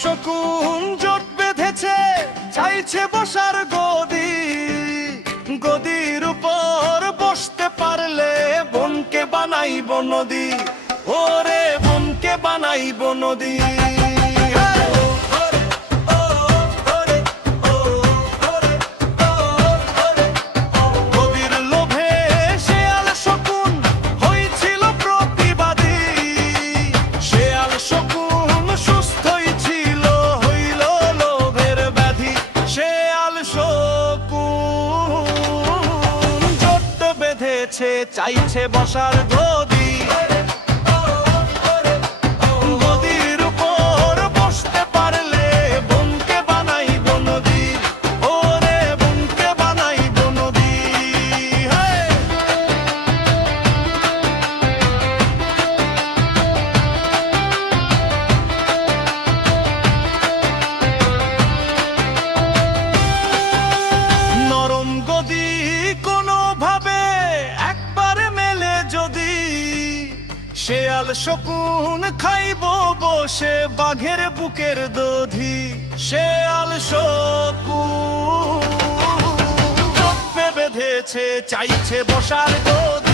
শকুন জোট বেঁধেছে, চাইছে বসার গদি। গদির উপর বসতে পারলে বনকে বানাইব নদী, ওরে বনকে বানাইব নদী। চাইছে বসার গদি, গদির উপর বসতে পারলে বনকে বানাইব নদী, ওরে বনকে বানাইব নদী। নরম গদি কোনোভাবে শেয়াল শকুন খাইব বসে বাঘের বুকের দধি। শেয়াল শকুন বেঁধেছে, চাইছে বসার গদি।